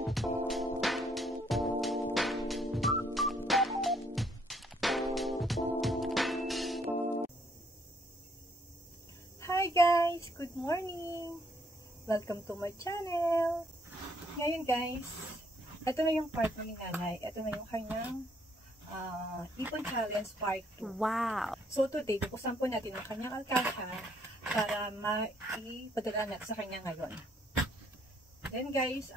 Hi guys! Good morning! Welcome to my channel! Ngayon guys, ito na yung part ni nanay. Ito na yung kanyang Ipon Challenge Part 2. Wow! So today, bubuksan po natin ang kanyang alkansya para maipadala natin sa kanya ngayon. Then guys,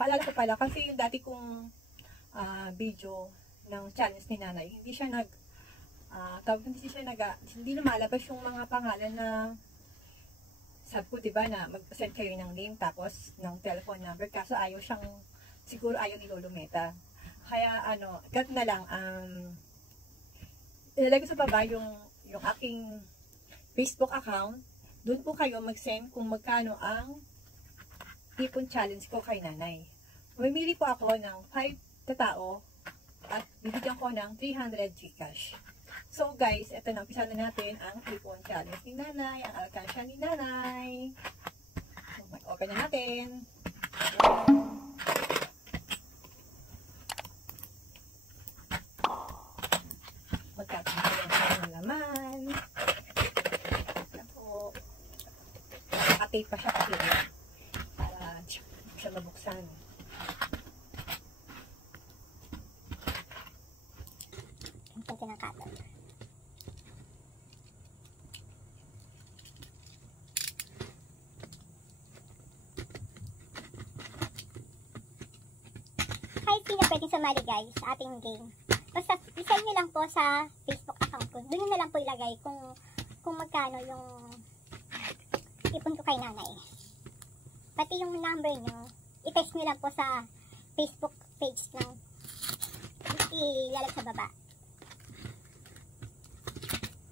paalala ko pala kasi yung dati kong video ng challenge ni nanay, hindi siya hindi lumalabas yung mga pangalan na sabi ko, diba, na mag-send kayo ng name tapos ng telephone number, kaso siguro ayaw ni Lolo Meta. Kaya cut na lang, ilalagay sa baba yung aking Facebook account. Doon po kayo mag-send kung magkano ang ipon challenge ko kay nanay. Mamili po ako ng 5 na tao at bibigyan ko ng 300 Gcash. So guys, ito na, umpisa na natin ang ipon challenge ni nanay, ang alkansya ni nanay. So, mag-open na natin. Magkakaroon ng laman. Ako, nakatape pa siya kasi para siya mabuksan. Ang kinakaton. Kahit sino pwedeng sumali guys sa ating game. Basta isend nyo lang po sa Facebook account ko. Doon nyo na lang po ilagay kung magkano yung ipon ko kay nanay. Pati yung number nyo, i-text nyo lang po sa Facebook page ng ilalag sa baba.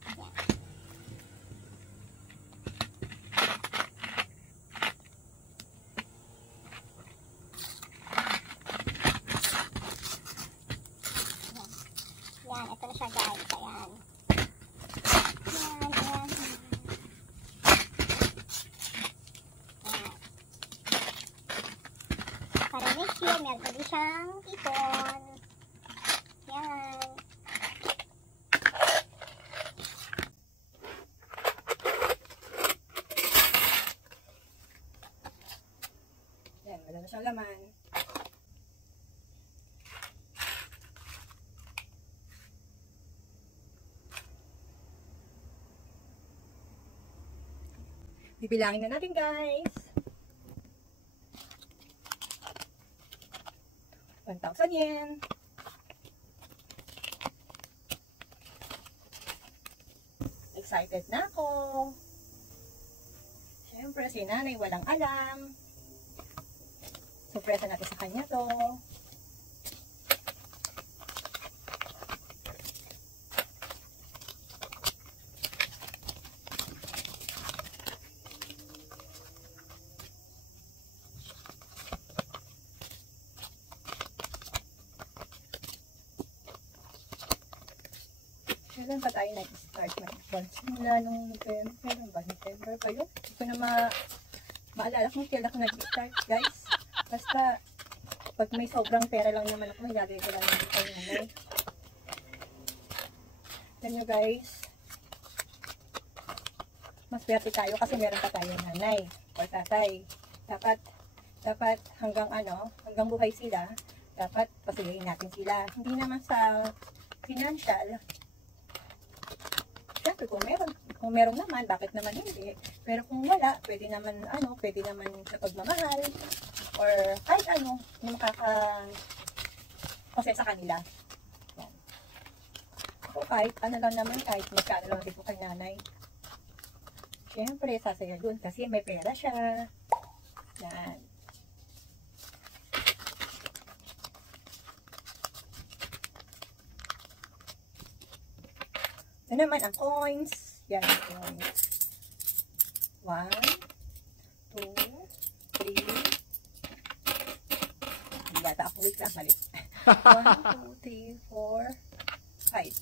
Ayan. Yan, ito na siya guys. Ayan. Ayan, ayan. Ayan. Para next year, meron pa din siyang ipon. Ayan. Ayan, wala na siyang laman. Bibilangin na natin guys. 1,000 yen. Excited na ako. Siyempre si nanay walang alam. Surpresa natin sa kanya to. Kailan pa tayo nag-start mag-ipon? Simula nung November ba? November ba yun? Hindi ko na maalala kung kailan ako nag-start guys. Basta pag may sobrang pera lang naman ako, nilagay ko lang dito yung nanay. Alam nyo guys, mas swerte tayo kasi meron pa tayong nanay o tatay. Dapat hanggang buhay sila, dapat pasulihin natin sila. Hindi naman sa financial. Siyempre, kung meron naman, bakit naman hindi? Pero kung wala, pwede naman sa pagmamahal or kahit yung makaka-kasi sa kanila. Yan. So, kahit lang naman, kahit magkano lang din po kay nanay. Siyempre, sasaya dun kasi may pera siya. Yan. Ito naman ang coins. Yan ang coins. 1, 2, 3. Yata ako wait lang. Mali. 1, 2, 3, 4, 5.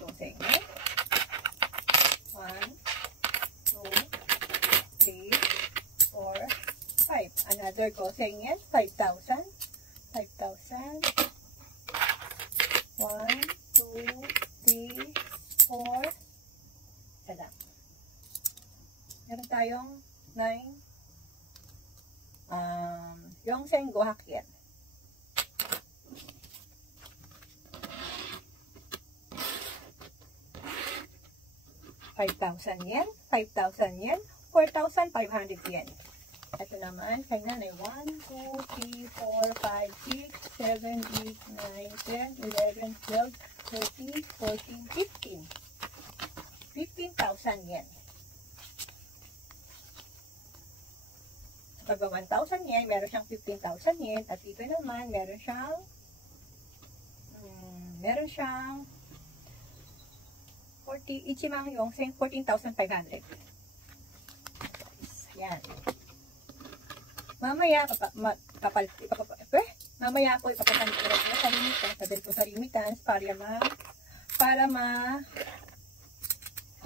Closing. 1, 2, 3, 4, Another gosen yen, 5,000. 5,000. 1, 2, 3, 4. Isa lang. Meron tayong 9. Yongsen Gohak yen. 5,000 yen, 5,000 yen, 4,500 yen. Ito naman, kay nanay, 1, 2, 3, 4, 5, 6, 7, 8, 9, 10, 11, 12, 13, 14, 15. 15,000 yen. Pag 1,000 yen, meron siyang 15,000 yen. At dito naman, meron siyang 40, Ichimang Yongsen, 14,500. Yan. Mamaya, mamaya po ipapapalit ko sa remittance, sabihin ko sa remittance para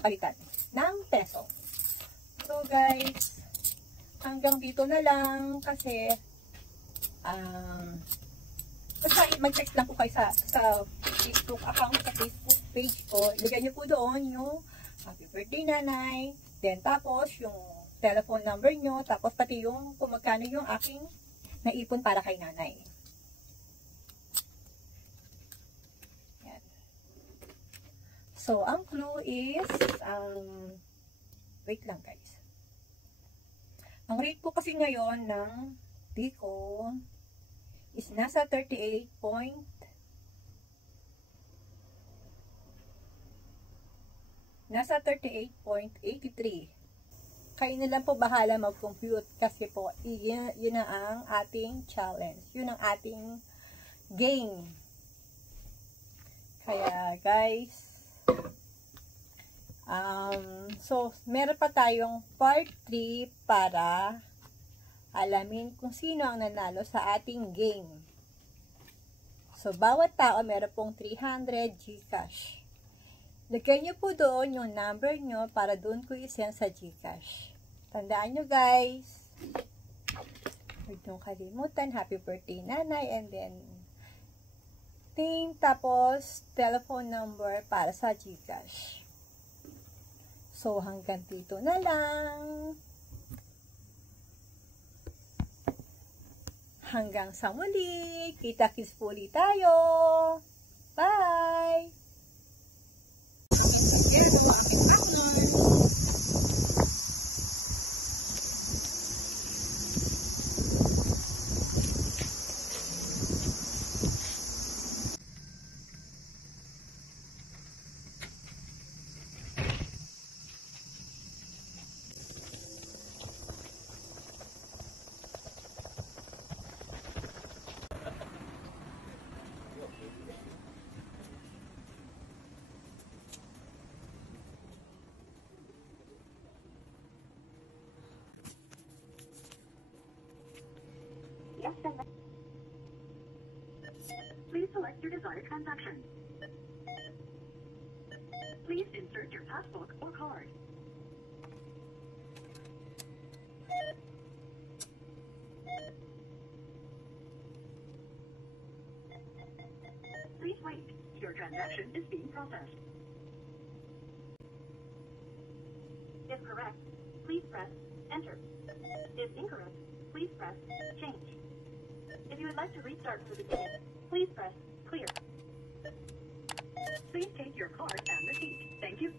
palitan ng peso. So guys, hanggang dito na lang kasi mag-text lang po kayo sa Facebook account, sa Facebook page ko. Ilagay niyo po doon yung happy birthday nanay, then tapos yung telephone number nyo, tapos pati yung kung magkano yung aking naipon para kay nanay. Yan. So, ang clue is, wait lang guys. Ang rate po kasi ngayon ng Biko is nasa 38.83. Kayo na lang po bahala mag-compute kasi po yun na ang ating challenge. Yun ang ating game. Kaya guys, so meron pa tayong part 3 para alamin kung sino ang nanalo sa ating game. So bawat tao meron pong 300 GCash. Lagay nyo po doon yung number nyo para doon ko i-send sa GCash. Tandaan nyo guys. Huwag nyo kalimutan. Happy birthday nanay. And then, name tapos telephone number para sa GCash. So, hanggang dito na lang. Hanggang sa muli. Kita-kits po ulit tayo. Bye! Please select your desired transaction. Please insert your passbook or card. Please wait. Your transaction is being processed. If correct, please press enter. If incorrect, please press change. If you would like to restart from the beginning, please press clear. Please take your card and receipt. Thank you.